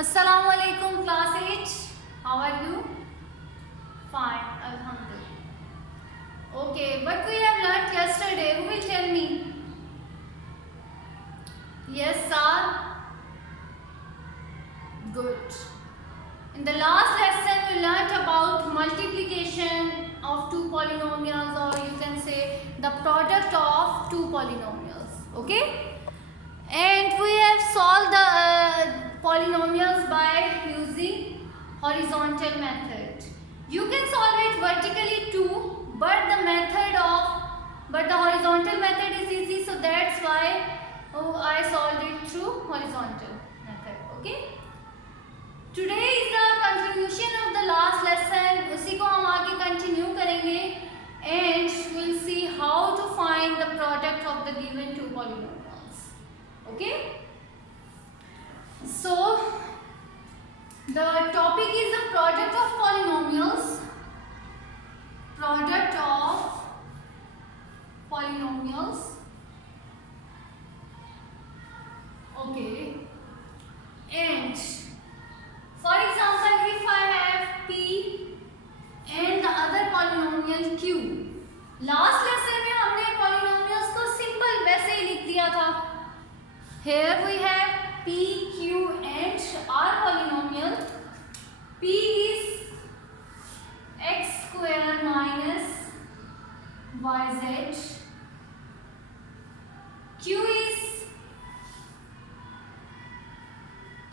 Assalamu alaikum class 8. How are you? Fine, alhamdulillah. Okay, what we have learnt yesterday, who will tell me? Yes, sir. Good. In the last lesson we learnt about multiplication of two polynomials, or you can say the product of two polynomials. Okay? And we have solved the polynomials by using horizontal method. You can solve it vertically too, but the horizontal method is easy, so that's why I solved it through horizontal method. Okay? Today is the continuation of the last lesson. उसी को हम आगे continue करेंगे and we'll see how to find the product of the given two polynomials. Okay? So the topic is the product of polynomials. Product of polynomials. Okay. And for example, if I have P and the other polynomial Q. Last lesson में हमने polynomials को simple वैसे ही लिख दिया था. Here we have P, Q and our polynomial. P is x square minus yz.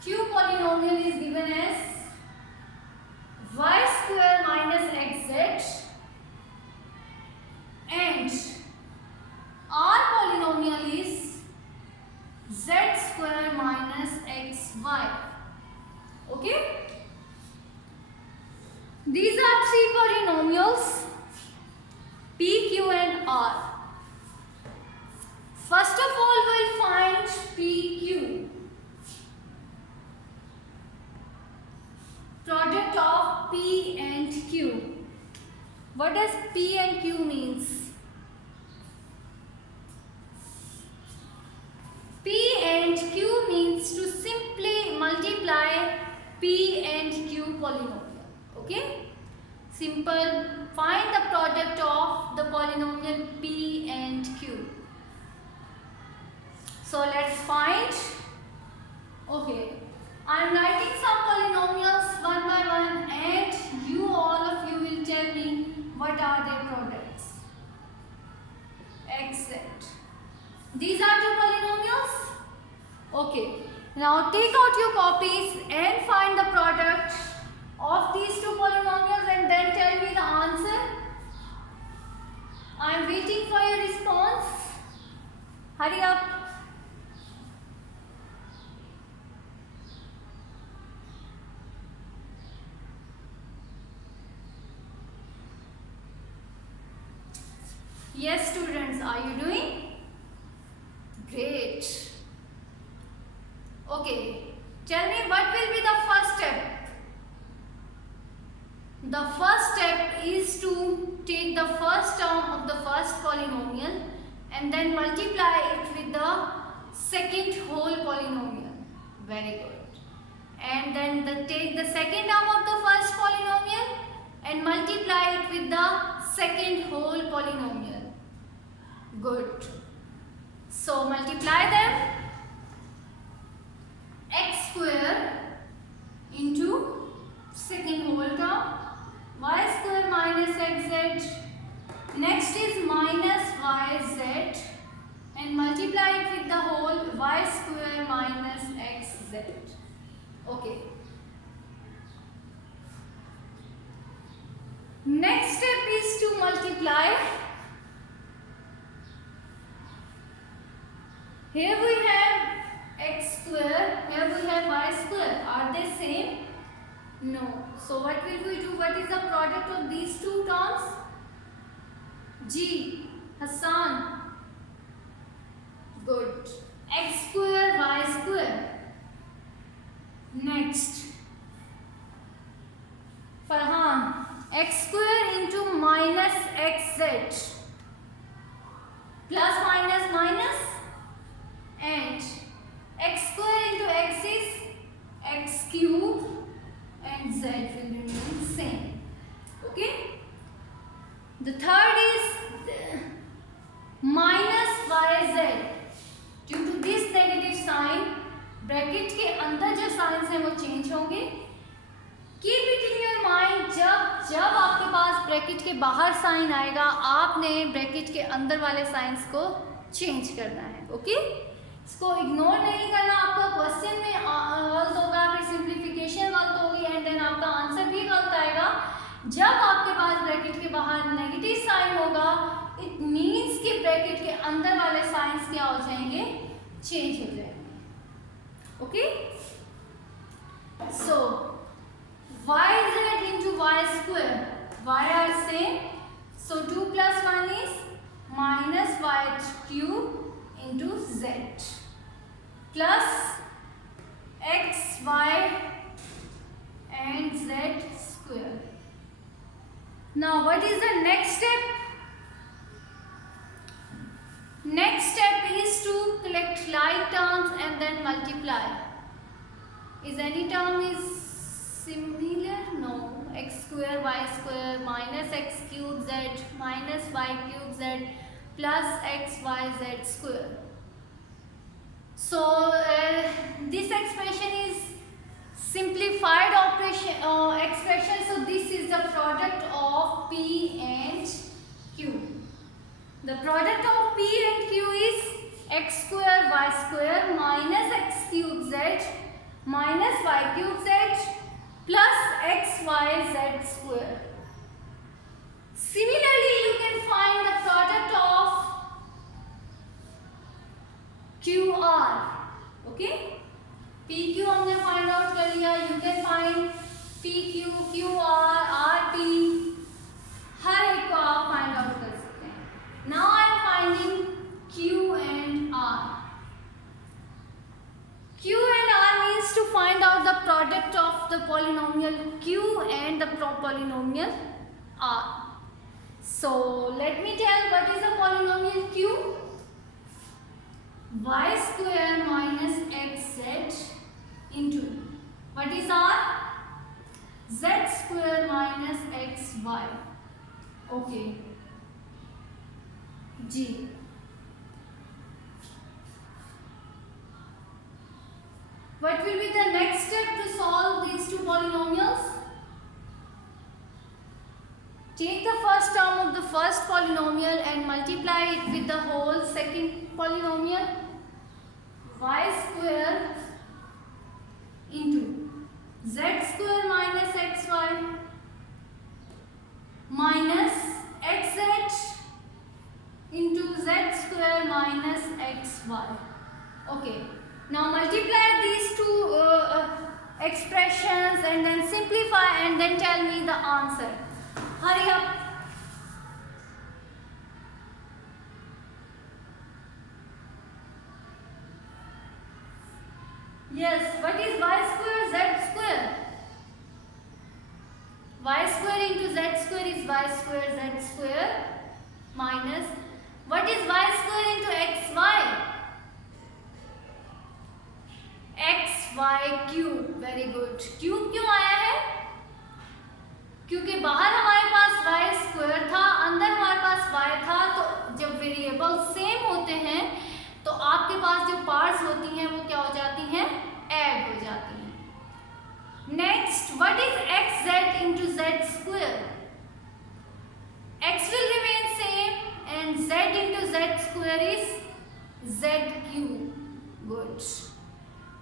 Q polynomial is given as y square minus xz, and our polynomial is z square minus xy. Okay? These are three polynomials, P, Q and R. First of all, we'll find PQ. Product of P and Q. What does P and Q means? P and Q means to simply multiply P and Q polynomial. Okay? Simple. Find the product of the polynomial P and Q. So let's find. Okay. I am writing some polynomials one by one, and you all of you will tell me what are their products. Excellent. These are two polynomials. Okay. Now take out your copies and find the product of these two polynomials and then tell me the answer. I am waiting for your response. Hurry up. Yes, students, are you doing? Great. Okay, tell me what will be the first step? The first step is to take the first term of the first polynomial and then multiply it with the second whole polynomial. Very good. And then take the second term of the first polynomial and multiply it with the second whole polynomial. Good. So multiply them. X square into second whole term, y square minus xz. Next is minus yz and multiply it with the whole y square minus xz. Okay. Next step is to multiply. Here we have x square, here we have y square. Are they same? No. So what will we do? What is the product of these two terms? G. Hassan. Good. X square, y square. Next. Farhan. X square into minus xz. Plus minus minus. And x square into x is x cube and z will remain same. Okay. The third is minus yz. Due to this negative sign, bracket के अंदर जो science हैं वो change होंगे. Keep it in your mind, जब आपके पास bracket के बाहर साइन आएगा, आपने ब्रैकेट के अंदर वाले साइंस को चेंज करना है. ओके, इसको इग्नोर नहीं करना. आपका क्वेश्चन में गलत होगा, फिर सिंप्लीफिकेशन गलत होगी एंड देन आपका आंसर भी गलत आएगा. जब आपके पास ब्रैकेट के बाहर नेगेटिव साइन होगा, इट मीन्स कि ब्रैकेट के अंदर वाले साइंस क्या हो जाएंगे, चेंज हो जाएंगे. Okay, so yz into y square, y are same, so 2 plus 1 is minus y cube into z plus x y and z square. Now what is the next step? Next step is to collect like terms and then multiply. Is any term is similar? No. X square y square minus x cube z minus y cube z plus x y z square. So this expression is simplified expression. So this is the product of p and q. The product of p and q is x square y square minus x cube z minus y cube z plus x y z square. Similarly, you can find the product of QR. Okay, PQ हमने find out कर लिया. You can find PQ, QR, RP, हर एक को आप find out कर सकते हैं. Now I am finding Q and R. Q and R means to find out the product of the polynomial Q and the polynomial R. So let me tell what is the polynomial Q. Y square minus xz into what is R? Z square minus xy. Okay. G. What will be the next step to solve these two polynomials? Take the first term of the first polynomial and multiply it with the whole second polynomial. Y square into z square minus xy minus xz into z square minus xy. Okay. Now multiply these two expressions and then simplify and then tell me the answer. Hurry up. Yes, what is y square z square? Y square into z square is y square z square minus what is y square into xy? xy cube. Very good. Cube क्यों आया है? क्योंकि बाहर हमारे पास y square था, अंदर हमारे पास y था. तो जब वेरिएबल सेम होते हैं तो आपके पास जो पार्ट्स होती हैं वो क्या हो जाती हैं, ऐड हो जाती हैं. Next, what is xz into z square? x will remain same and z into z square is z cube. Good.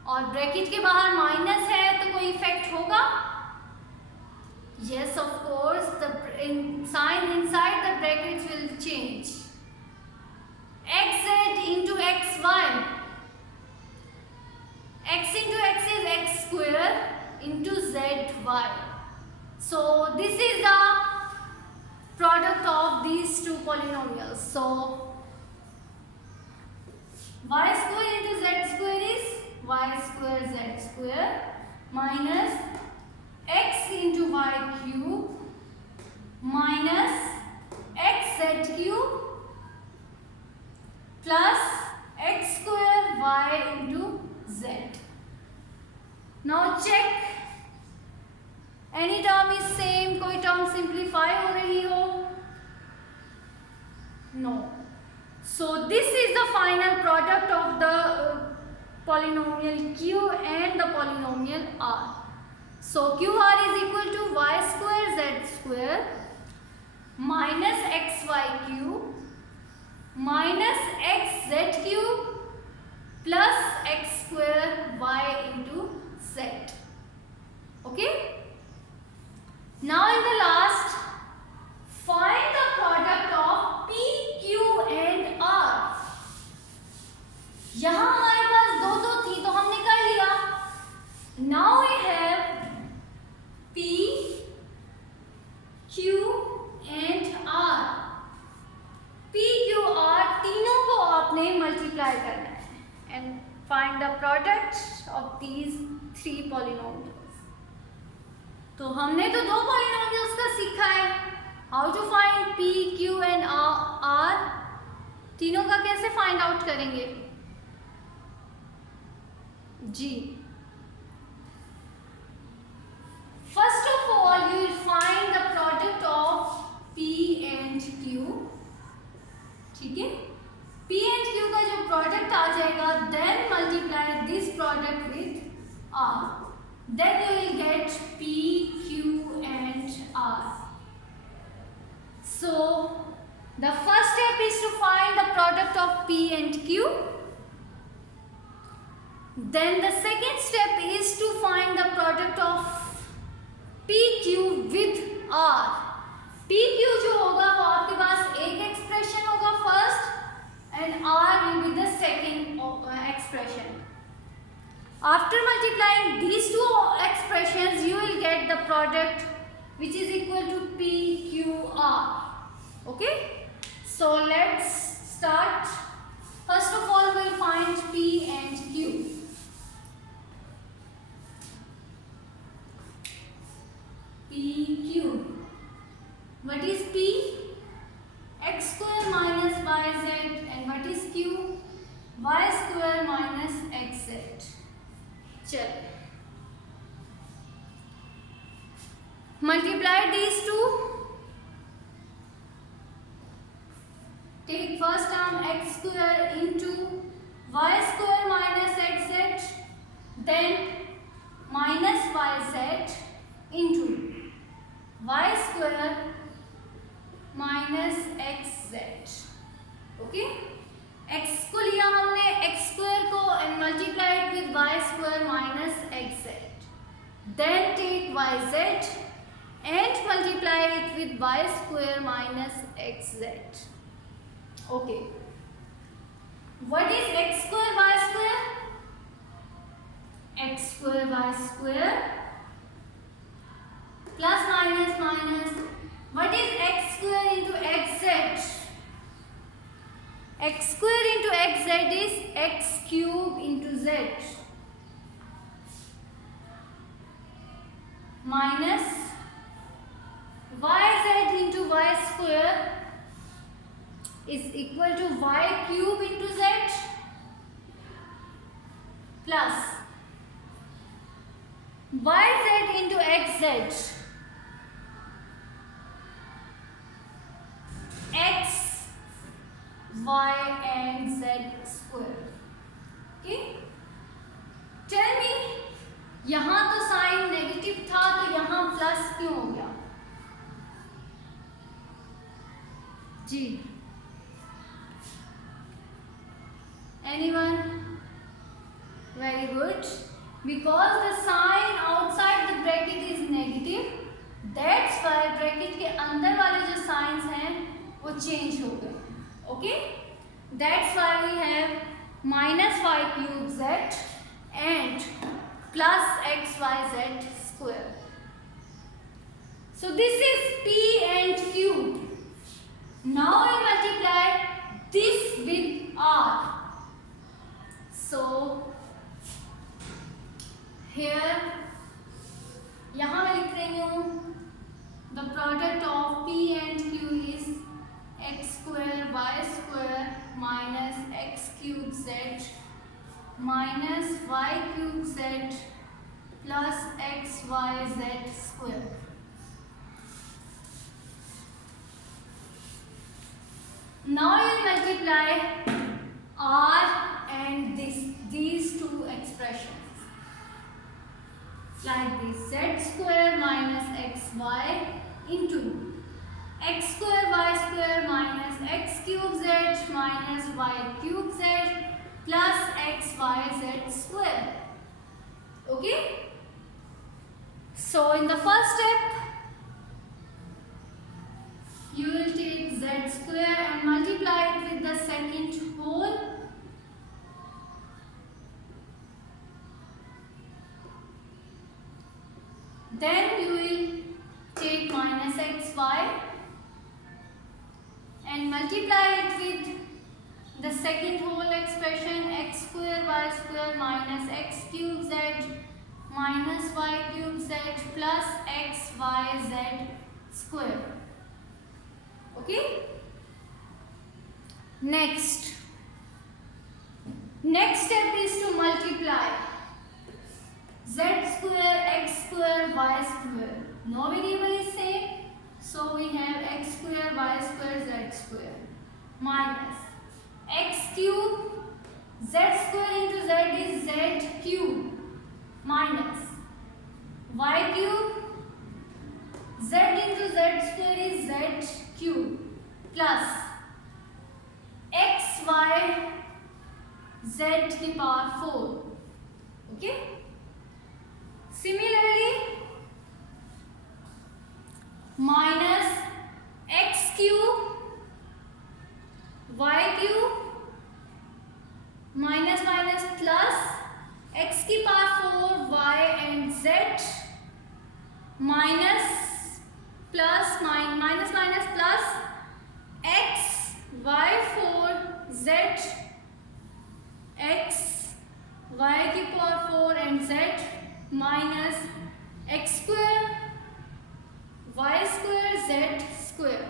और ब्रैकेट के बाहर माइनस है तो कोई इफेक्ट होगा? Yes, of course. The sign inside the brackets will change. xz into xy. X into x is x square into zy. So this is the product of these two polynomials. So y square into z square is y square z square minus x into y cube minus xz cube plus x square y into z. Now check any term is same, कोई term simplify हो रही हो? No. So this is the final product of the polynomial q and the polynomial r. So qr is equal to y square z square minus xy cube minus xz cube plus x square y into z. Okay? Now in the last, find the product of p, q and r. यहाँ हमारे पास दो थी तो हमने कर लिया. Now we have p, q and r. p, q, r तीनों को आपने मल्टीप्लाई करना है and find the product of these three polynomials. तो हमने तो दो polynomials का सीखा है. How to find p, q and r? तीनों का कैसे फाइंड आउट करेंगे जी? First of all, you will find the product of p and q. ठीक है? p and q का जो प्रोडक्ट आ जाएगा, then multiply this product with r. Then you will get p, q and r. So the first step is to find the product of p and q. Then the second step is to find the product of PQ with R. PQ जो होगा वो आपके पास एक expression होगा first and R will be the second expression. After multiplying these two expressions, you will get the product which is equal to PQR. Okay? So let's start. First of all, we'll find P and Q. PQ. What is P? X square minus YZ. And what is Q? Y square minus XZ. Chal. Multiply these two. Take first term x square into y square minus xz. Then minus yz into y square minus xz. Okay? x को लिया हमने, x square को and multiply it with y square minus xz. Then take yz and multiply it with y square minus xz. Okay. What is x square y square? X square y square plus minus minus. What is x square into xz? X square into xz is x cube into z minus yz into y square is equal to y cube into z plus yz into xz x, y and z square. Okay? Tell me, यहाँ तो sign negative था तो यहाँ plus क्यों हो गया जी? Anyone? Very good. Because the sign outside the bracket is negative, that's why bracket के अंदर वाले जो signs हैं वो change हो गए. Okay? That's why we have minus y cube z and plus xyz square. So this is p and q. Now I multiply this with r. So here, यहाँ मैं लिख रही हूँ the product of p and q is x square y square minus x cube z minus y cube z plus xyz square. Now you will multiply r and these two expressions like this: z square minus xy into x square y square minus x cube z minus y cube z plus xyz square. Okay? So in the first step, you will take z square and multiply it with the second whole. Then you will take minus xy and multiply it with the second whole expression, x square y square minus x cube z minus y cube z plus xyz square. Okay? Next step is to multiply z square, x square, y square. No variable is same, so we have x square, y square, z square minus x cube, z square into z is z cube minus y cube, z into z square is z cube plus xy z की power 4. Okay? Similarly, minus x cube, y cube minus minus plus x की power 4 y and z minus plus minus minus plus x y 4 z x y की power 4 and z minus x square y square z square.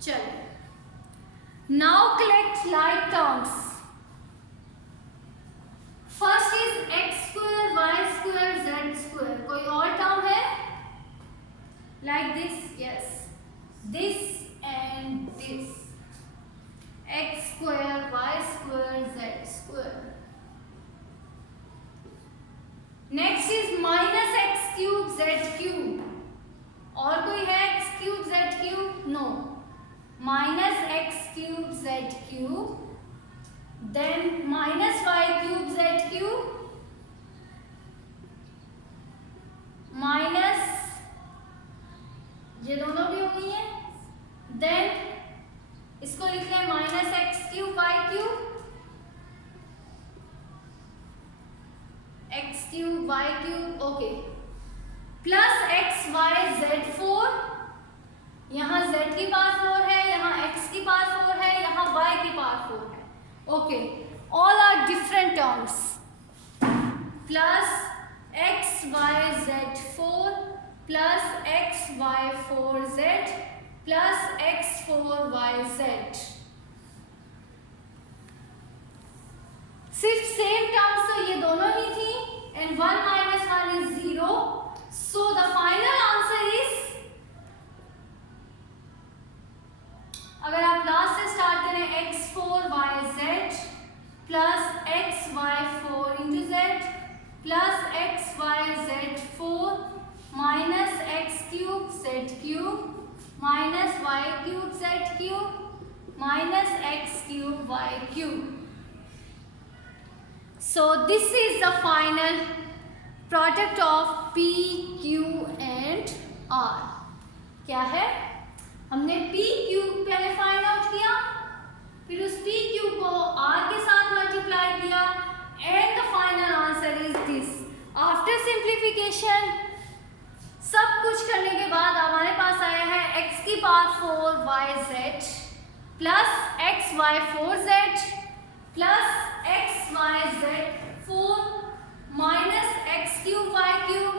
चलो, now collect like terms. First is x square y square z square. कोई और term है? Like this? Yes. This and this. X square y square z square. Next is minus x cube z cube. और कोई है x cube z cube? No. Minus x cube z cube. Then minus y cube z cube. Minus ये दोनों भी हो गई हैं. Then इसको लिख लें minus x cube y cube. X cube y cube. Okay. Plus x y z 4. यहाँ z की पावर 4 है, यहाँ x की पावर 4 है, यहाँ y की पावर 4 है. Okay. All are different terms. Plus x y z 4 plus x y 4 z plus x 4 y z. सिर्फ सेम टर्म्स तो ये दोनों ही थी and 1 minus 1 is 0. So the final answer is, अगर आप लास्ट से स्टार्ट करें, x4 yz plus xy4 into z plus xyz4 minus x cube z cube minus y cube z cube minus x cube y cube. So this is the final product of P, Q and R. क्या है? हमने P cube पहले find out किया, फिर उस P cube को R के साथ मल्टीप्लाई किया and the final answer is this. After simplification, सब कुछ करने के बाद हमारे पास आया है x की power 4 yz plus xy4z plus xyz4 minus x cube y cube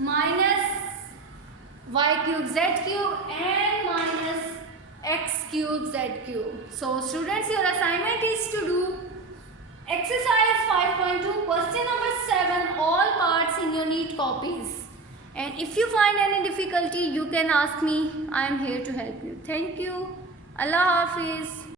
minus y cube z cube and minus x cube z cube. So students, your assignment is to do Exercise 5.2, question number 7, all parts in your neat copies. And if you find any difficulty, you can ask me. I am here to help you. Thank you. Allah Hafiz.